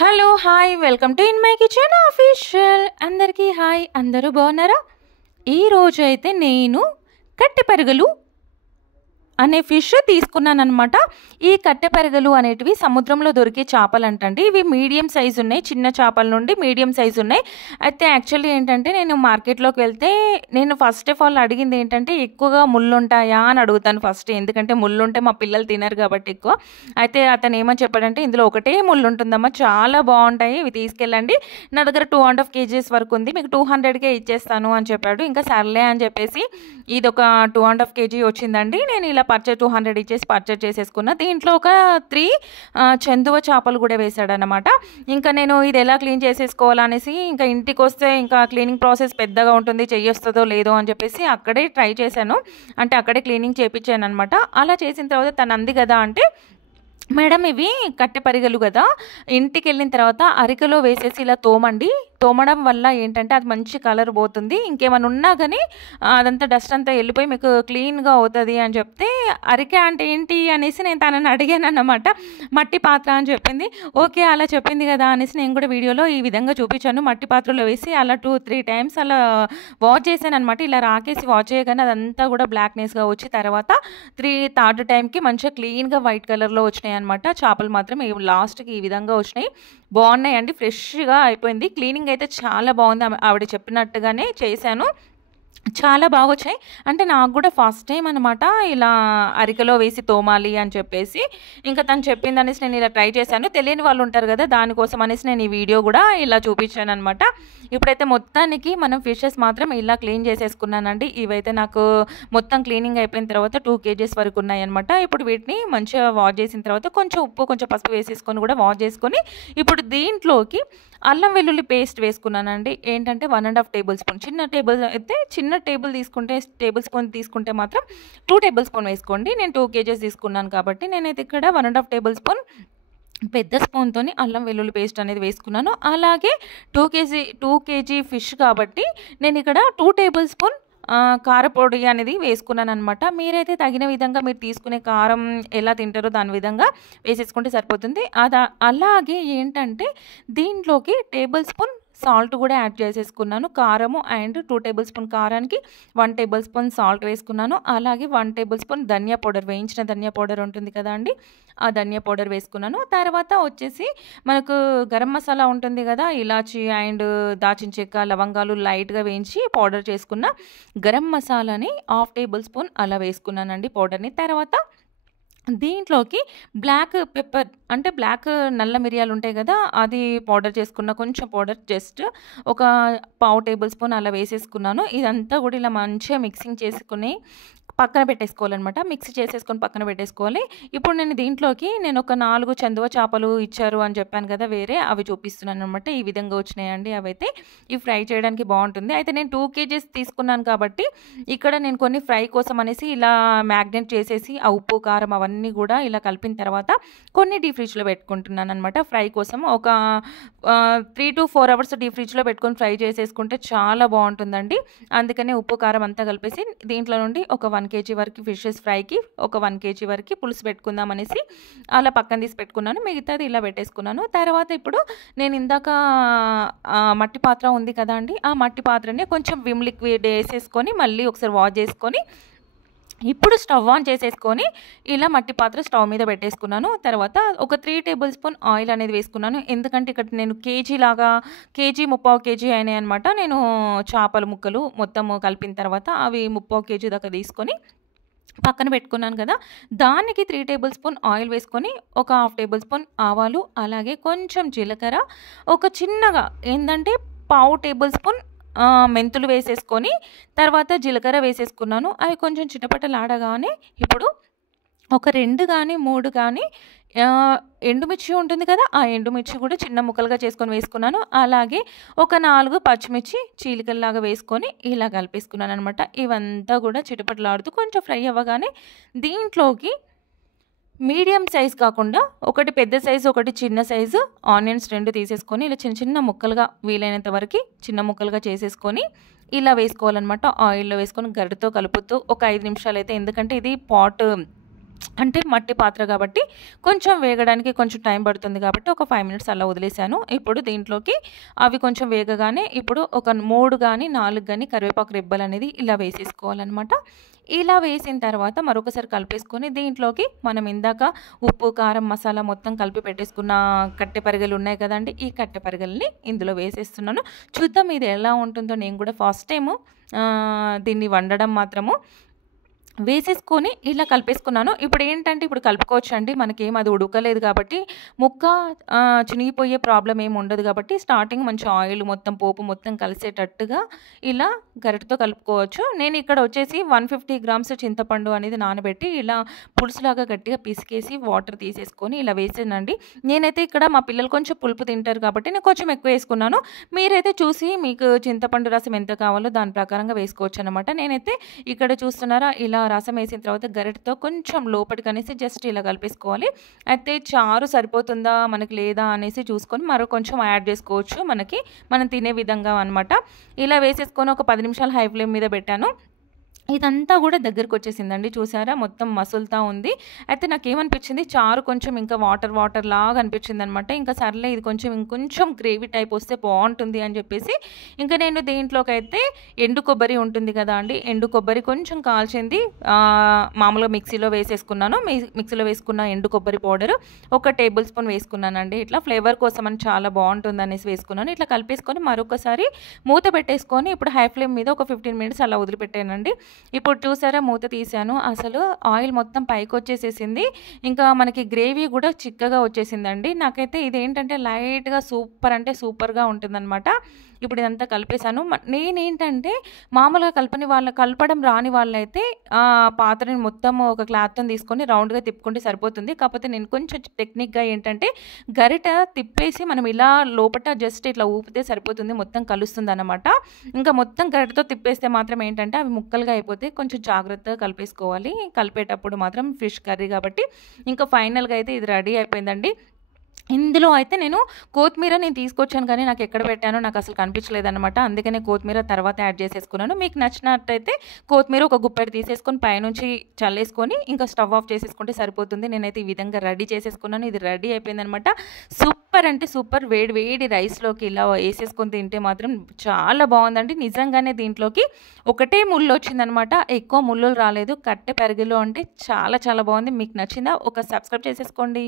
Hello! Hi! Welcome to in my kitchen official. అందరికీ hi! అందరూ బాగున్నారా? ఈరోజైతే నేను కట్టెపరగలు అనే ఫిష్ తీసుకున్నాననమాట. ఈ కట్టెపరగలు అనేటివి సముద్రంలో దొరికే చేపలంటండి. ఇవి మీడియం సైజ్ ఉన్నాయి. చిన్న చేపల నుండి మీడియం సైజ్ ఉన్నాయి. అయితే యాక్చువల్లీ ఏంటంటే నేను మార్కెట్‌లోకి వెళ్తే నేను ఫస్ట్ ఆఫ్ ఆల్ అడిగింది ఏంటంటే ఎక్కువగా ముళ్ళుంటాయా అని అడుగుతాను ఫస్ట్. ఎందుకంటే ముళ్ళుంటే మా పిల్లలు తినరు కాబట్టి ఎక్కువ. అయితే అతను ఏమని చెప్పాడంటే ఇందులో ఒకటే ముళ్ళుంటుందమ్మా, చాలా బావుంటాయి, ఇవి తీసుకెళ్ళండి. నా దగ్గర 2½ కేజీస్ వరకు ఉంది. మీకు 200కే ఇచ్చేస్తాను అని చెప్పాడు. ఇంకా సర్లే అని చెప్పేసి ఇదొక 2½ కేజీ వచ్చిందండి. నేను ఇలా 200 ఇచ్చేసి పర్చేజ్ చేసేసుకున్నా. దీంట్లో ఒక 3 చెందువ చేపలు కూడా వేశాడనమాట. ఇంకా నేను ఇది ఎలా క్లీన్ చేసేసుకోవాలనేసి ఇంకా ఇంటికొస్తే ఇంకా క్లీనింగ్ ప్రాసెస్ పెద్దగా ఉంటుంది, చెయ్యొస్తుందో లేదో అని చెప్పేసి అక్కడే ట్రై చేశాను. అంటే అక్కడే క్లీనింగ్ చేపిచ్చాననమాట. అలా చేసిన తర్వాత తను అంది కదా అంటే, మేడం ఇవి కట్టెపరిగలు కదా, ఇంటికెళ్ళిన తర్వాత అరికలో వేసేసి ఇలా తోమండి. తోమడం వల్ల ఏంటంటే అది మంచి కలర్ పోతుంది. ఇంకేమైనా ఉన్నా కానీ అదంతా డస్ట్ అంతా వెళ్ళిపోయి మీకు క్లీన్‌గా అవుతది అని చెప్తే, అరిక అంటే ఏంటి అనేసి నేను తనని అడిగానన్నమాట. మట్టి పాత్ర అని చెప్పింది. ఓకే, అలా చెప్పింది కదా అనేసి నేను కూడా వీడియోలో ఈ విధంగా చూపించాను. మట్టి పాత్రలో వేసి అలా 2, 3 టైమ్స్ అలా వాష్ చేశాననమాట. ఇలా రాకేసి వాష్ చేయగానే అదంతా కూడా బ్లాక్‌నెస్‌గా వచ్చి తర్వాత థర్డ్ టైమ్‌కి మంచిగా క్లీన్‌గా వైట్ కలర్‌లో వచ్చినాయన్నమాట. చేపలు మాత్రం లాస్ట్‌కి ఈ విధంగా వచ్చినాయి. బాగున్నాయండి. ఫ్రెష్‌గా అయిపోయింది. క్లీనింగ్ అయితే చాలా బాగుంది. ఆవిడ చెప్పినట్టుగానే చేశాను. చాలా బాగొచ్చాయి. అంటే నాకు కూడా ఫస్ట్ టైమ్ అనమాట ఇలా అరికలో వేసి తోమాలి అని చెప్పేసి. ఇంకా తను చెప్పిందనేసి నేను ఇలా ట్రై చేశాను. తెలియని వాళ్ళు ఉంటారు కదా, దానికోసం అనేసి నేను ఈ వీడియో కూడా ఇలా చూపించాననమాట. ఇప్పుడైతే మొత్తానికి మనం ఫిషెస్ మాత్రం ఇలా క్లీన్ చేసేసుకున్నానండి. ఇవైతే నాకు మొత్తం క్లీనింగ్ అయిపోయిన తర్వాత 2 కేజీస్ వరకు ఉన్నాయన్నమాట. ఇప్పుడు వీటిని మంచిగా వాష్ చేసిన తర్వాత కొంచెం ఉప్పు, కొంచెం పసుపు వేసేసుకొని కూడా వాష్ చేసుకొని ఇప్పుడు దీంట్లోకి అల్లం వెల్లుల్లి పేస్ట్ వేసుకున్నానండి. ఏంటంటే 1½ టేబుల్ స్పూన్. చిన్న టేబుల్ స్పూన్ తీసుకుంటే మాత్రం 2 టేబుల్ స్పూన్ వేసుకోండి. నేను 2 కేజీస్ తీసుకున్నాను కాబట్టి నేనైతే ఇక్కడ 1½ టేబుల్ స్పూన్ పెద్ద స్పూన్‌తోని అల్లం వెల్లుల్లి పేస్ట్ అనేది వేసుకున్నాను. అలాగే 2 కేజీ ఫిష్ కాబట్టి నేను ఇక్కడ 2 టేబుల్ స్పూన్ కారపొడి అనేది వేసుకున్నాననమాట. మీరైతే తగిన విధంగా మీరు తీసుకునే కారం ఎలా తింటారో దాని విధంగా వేసేసుకుంటే సరిపోతుంది. అలాగే ఏంటంటే దీంట్లోకి టేబుల్ స్పూన్ సాల్ట్ కూడా యాడ్ చేసేసుకున్నాను. కారము అండ్ 2 టేబుల్ స్పూన్ కారానికి 1 టేబుల్ స్పూన్ సాల్ట్ వేసుకున్నాను. అలాగే 1 టేబుల్ స్పూన్ ధనియా పౌడర్, వేయించిన ధనియా పౌడర్ ఉంటుంది కదా అండి, ఆ ధనియా పౌడర్ వేసుకున్నాను. తర్వాత వచ్చేసి మనకు గరం మసాలా ఉంటుంది కదా, ఇలాచి అండ్ దాచిన చెక్క, లవంగాలు లైట్‌గా వేయించి పౌడర్ చేసుకున్న గరం మసాలాని 1/2 టేబుల్ స్పూన్ అలా వేసుకున్నానండి పౌడర్‌ని. తర్వాత దీంట్లోకి బ్లాక్ పెప్పర్ అంటే నల్ల మిరియాలు ఉంటాయి కదా, అది పౌడర్ చేసుకున్న కొంచెం పౌడర్ జస్ట్ ఒక 1/2 టేబుల్ స్పూన్ అలా వేసేసుకున్నాను. ఇదంతా కూడా ఇలా మంచిగా మిక్సింగ్ చేసుకొని పక్కన పెట్టేసుకోవాలనమాట. మిక్సీ చేసేసుకొని పక్కన పెట్టేసుకోవాలి. ఇప్పుడు దీంట్లోకి ఒక 4 చందువ చేపలు ఇచ్చారు అని చెప్పాను కదా వేరే, అవి చూపిస్తున్నాననమాట. ఈ విధంగా వచ్చినాయండి అవైతే. ఇవి ఫ్రై చేయడానికి బాగుంటుంది. అయితే నేను 2 కేజీస్ తీసుకున్నాను కాబట్టి ఇక్కడ నేను కొన్ని ఫ్రై కోసం అనేసి ఇలా మ్యాగ్నేట్ చేసేసి ఆ ఉప్పు, కారం అవన్నీ కూడా ఇలా కలిపిన తర్వాత కొన్ని డీప్ ఫ్రిడ్జ్‌లో పెట్టుకుంటున్నాననమాట ఫ్రై కోసం. ఒక 3 to 4 అవర్స్ డీప్ ఫ్రిడ్జ్‌లో పెట్టుకొని ఫ్రై చేసేసుకుంటే చాలా బాగుంటుందండి. అందుకనే ఉప్పు, కారం అంతా కలిపేసి దీంట్లో నుండి ఒక 1 కేజీ వరకు ఫిషెస్ ఫ్రైకి ఒక 1 కేజీ వరకు పులుసు పెట్టుకుందాం అనేసి అలా పక్కన తీసి పెట్టుకున్నాను. మిగతాది ఇలా పెట్టేసుకున్నాను. తర్వాత ఇప్పుడు నేను ఇందాక మట్టి పాత్ర ఉంది కదా అండి, ఆ మట్టి పాత్రని కొంచెం విమ్ లిక్విడ్ వేసేసుకొని మళ్ళీ ఒకసారి వాష్ చేసుకొని ఇప్పుడు స్టవ్ ఆన్ చేసేసుకొని ఇలా మట్టి పాత్ర స్టవ్ మీద పెట్టేసుకున్నాను. తర్వాత ఒక 3 టేబుల్ స్పూన్ ఆయిల్ అనేది వేసుకున్నాను. ఎందుకంటే ఇక్కడ నేను కేజీ 3/4 కేజీ అయినాయన్నమాట. నేను చేపల ముక్కలు మొత్తం కలిపిన తర్వాత అవి 3/4 కేజీ దాకా తీసుకొని పక్కన పెట్టుకున్నాను కదా, దానికి 3 టేబుల్ స్పూన్ ఆయిల్ వేసుకొని ఒక 1/2 టేబుల్ స్పూన్ ఆవాలు, అలాగే కొంచెం జీలకర్ర, ఒక చిన్నగా ఏంటంటే 1/2 టేబుల్ స్పూన్ మెంతులు వేసేసుకొని తర్వాత జీలకర్ర వేసేసుకున్నాను. అవి కొంచెం చిటపటలాడగానే ఇప్పుడు ఒక 2 కానీ 3 కానీ ఎండుమిర్చి ఉంటుంది కదా, ఆ ఎండుమిర్చి కూడా చిన్న ముక్కలుగా చేసుకొని వేసుకున్నాను. అలాగే ఒక 4 పచ్చిమిర్చి చీలికల్లాగా వేసుకొని ఇలా కలిపేసుకున్నాను అనమాట. ఇవంతా కూడా చిటపటలాడుతూ కొంచెం ఫ్రై అవ్వగానే దీంట్లోకి మీడియం సైజ్ కాకుండా ఒకటి పెద్ద సైజు, ఒకటి చిన్న సైజు ఆనియన్స్ 2 తీసేసుకొని ఇలా చిన్న చిన్న ముక్కలుగా వీలైనంత వరకు చిన్న ముక్కలుగా చేసేసుకొని ఇలా వేసుకోవాలన్నమాట. ఆయిల్‌లో వేసుకొని గరిటెతో కలుపుతూ ఒక 5 నిమిషాలు అయితే, ఎందుకంటే ఇది పాట్ అంటే మట్టి పాత్ర కాబట్టి కొంచెం వేగడానికి కొంచెం టైం పడుతుంది కాబట్టి ఒక 5 మినిట్స్ అలా వదిలేసాను. ఇప్పుడు దీంట్లోకి అవి కొంచెం వేగగానే ఇప్పుడు ఒక 3 గాని, 4 గాని కరివేపాకు రెబ్బలనేది ఇలా వేసేసుకోవాలనమాట. ఇలా వేసిన తర్వాత మరొకసారి కలిపేసుకొని దీంట్లోకి మనం ఇందాక ఉప్పు, కారం, మసాలా మొత్తం కలిపి పెట్టేసుకున్న కట్టె పరిగెలు ఉన్నాయి కదండీ! ఈ కట్టె పరిగెలని ఇందులో వేసేస్తున్నాను. చూద్దాం ఇది ఎలా ఉంటుందో. నేను కూడా ఫస్ట్ టైము దీన్ని వండడం మాత్రము. వేసేసుకొని ఇలా కలిపేసుకున్నాను. ఇప్పుడేంటంటే ఇప్పుడు కలుపుకోవచ్చండి. మనకేం అది ఉడకలేదు కాబట్టి ముక్క చినిగిపోయే ప్రాబ్లమ్ ఏమి ఉండదు కాబట్టి స్టార్టింగ్ మంచి ఆయిల్ మొత్తం పోపు మొత్తం కలిసేటట్టుగా ఇలా గరిటెతో కలుపుకోవచ్చు. నేను ఇక్కడ వచ్చేసి 150 గ్రామ్స్ చింతపండు అనేది నానబెట్టి ఇలా పులుసులాగా గట్టిగా పిసికేసి వాటర్ తీసేసుకొని ఇలా వేసానండి. నేనైతే ఇక్కడ మా పిల్లలు కొంచెం పులుపు తింటారు కాబట్టి నేను కొంచెం ఎక్కువ వేసుకున్నాను. మీరైతే చూసి మీకు చింతపండు రసం ఎంత కావాలో దాని ప్రకారంగా వేసుకోవచ్చనమాట. నేనైతే ఇక్కడ చూస్తున్నారా ఇలా రసం వేసిన తర్వాత గరిటెతో కొంచెం లోపలికనేసి జస్ట్ ఇలా కలిపేసుకోవాలి. అయితే చారు సరిపోతుందా మనకి లేదా అనేసి చూసుకొని మరో కొంచెం యాడ్ చేసుకోవచ్చు మనం తినే విధంగా అనమాట. ఇలా వేసేసుకొని ఒక 10 నిమిషాలు హై ఫ్లేమ్ మీద పెట్టాను. ఇదంతా కూడా దగ్గరికి వచ్చేసిందండి. చూసారా మొత్తం మసులుతా ఉంది. అయితే నాకేమనిపించింది చారు కొంచెం ఇంకా వాటర్ లాగా అనిపించింది అనమాట. ఇంకా సర్లే ఇది ఇంకొంచెం గ్రేవీ టైప్ వస్తే బాగుంటుంది అని చెప్పేసి ఇంకా నేను దీంట్లోకైతే ఎండు కొబ్బరి ఉంటుంది కదా అండి, ఎండు కొబ్బరి కొంచెం కాల్చింది మామూలుగా మిక్సీలో వేసేసుకున్నాను. మిక్సీలో వేసుకున్న ఎండు కొబ్బరి పౌడర్ 1 టేబుల్ స్పూన్ వేసుకున్నానండి. ఇట్లా ఫ్లేవర్ కోసం అని చాలా బాగుంటుంది అనేసి వేసుకున్నాను. ఇట్లా కలిపేసుకొని మరొకసారి మూత పెట్టేసుకొని ఇప్పుడు హై ఫ్లేమ్ మీద ఒక 15 మినిట్స్ అలా వదిలిపెట్టానండి. ఇప్పుడు చూసారా మూత తీసాను. అసలు ఆయిల్ మొత్తం పైకి వచ్చేసేసింది. ఇంకా మనకి గ్రేవీ కూడా చిక్కగా వచ్చేసిందండి. నాకైతే ఇదేంటంటే లైట్గా సూపర్ అంటే సూపర్గా ఉంటుందన్నమాట. ఇప్పుడు ఇదంతా కలిపేసాను. నేనేంటంటే మామూలుగా కలపడం రాని వాళ్ళైతే పాత్రని మొత్తం ఒక క్లాత్తో తీసుకొని రౌండ్గా తిప్పుకుంటే సరిపోతుంది. కాకపోతే నేను కొంచెం టెక్నిక్గా ఏంటంటే గరిట తిప్పేసి మనం ఇలా లోపల జస్ట్ ఇట్లా ఊపితే సరిపోతుంది, మొత్తం కలుస్తుంది అనమాట. ఇంకా మొత్తం గరిటతో తిప్పేస్తే మాత్రం ఏంటంటే అవి ముక్కలుగా అయిపోతే కొంచెం జాగ్రత్తగా కలిపేసుకోవాలి. కలిపేటప్పుడు మాత్రం ఫిష్ కర్రీ కాబట్టి ఇంకా ఫైనల్గా అయితే ఇది రెడీ అయిపోయిందండి. ఇందులో అయితే నేను కొత్తిమీర తీసుకొచ్చాను కానీ నాకు ఎక్కడ పెట్టానో నాకు అసలు కనిపించలేదనమాట. అందుకనే కొత్తిమీర తర్వాత యాడ్ చేసేసుకున్నాను. మీకు నచ్చినట్టయితే కొత్తిమీర ఒక గుప్పెడు తీసేసుకొని పైనుంచి చల్లేసుకొని ఇంకా స్టవ్ ఆఫ్ చేసేసుకుంటే సరిపోతుంది. నేనైతే ఈ విధంగా రెడీ చేసేసుకున్నాను. ఇది రెడీ అయిపోయిందనమాట. సూపర్ అంటే సూపర్. వేడి రైస్లోకి ఇలా వేసేసుకొని తింటే మాత్రం చాలా బాగుందండి. నిజంగానే దీంట్లోకి ఒకటే ముళ్ళు వచ్చిందనమాట, ఎక్కువ ముళ్ళులు రాలేదు. కట్టె పెరుగులో అంటే చాలా చాలా బాగుంది. మీకు నచ్చిందా? ఒక సబ్స్క్రైబ్ చేసేసుకోండి.